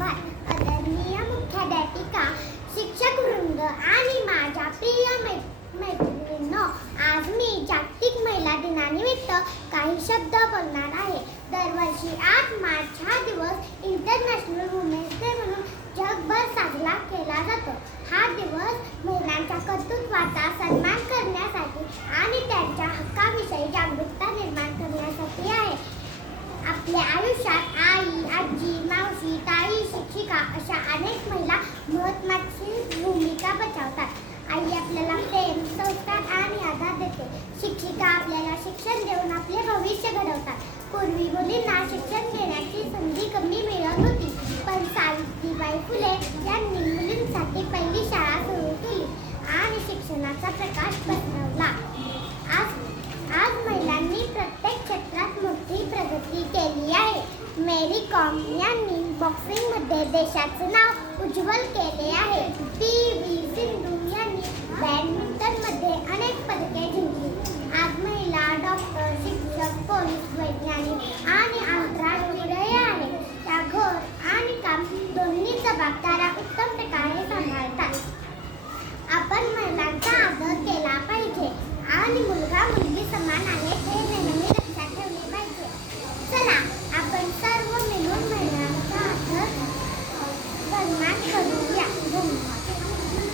आभार आदरणीय मुख्याध्यापिका, शिक्षक वृंद आणि माझ्या प्रिय मैत्रिणींनो, आज मी जागतिक महिला दिनानिमित्त काही शब्द बोलणार आहे. दरवर्षी 8 मार्च हा दिवस इंटरनॅशनल वुमेन्स डे म्हणून जगभर साजरा केला जातो. हा दिवस महिलांच्या कर्तृत्वाचा सन्मान करण्यासाठी आणि त्यांच्या हक्काविषयी जागरूकता निर्माण करण्यासाठी आहे. आपल्या आयुष्यात आई, आजी, मावशी, ताई, शिक्षिका अशा अनेक महिला महत्त्वाची भूमिका बजावतात. आई आपल्याला प्रेम, संस्कार आणि आधार देते. शिक्षिका आपल्याला शिक्षण देऊन आपले भविष्य घडवतात. पूर्वी मुलींना शिक्षण घेण्याची संधी कमी मिळत होती, पण सावित्रीबाई फुले यांनी मुलींसाठी पहिली शाळा सुरू केली आणि शिक्षणाचा प्रकाश पसरवला. आज महिलांनी प्रत्येक क्षेत्रात मोठी प्रगती केली आहे. मेरी कॉम यांनी बॉक्सिंगमध्ये देशाचे नाव उज्ज्वल केले आहे. पी.व्ही. सिंधू यांनी बॅडमिंटनमध्ये अनेक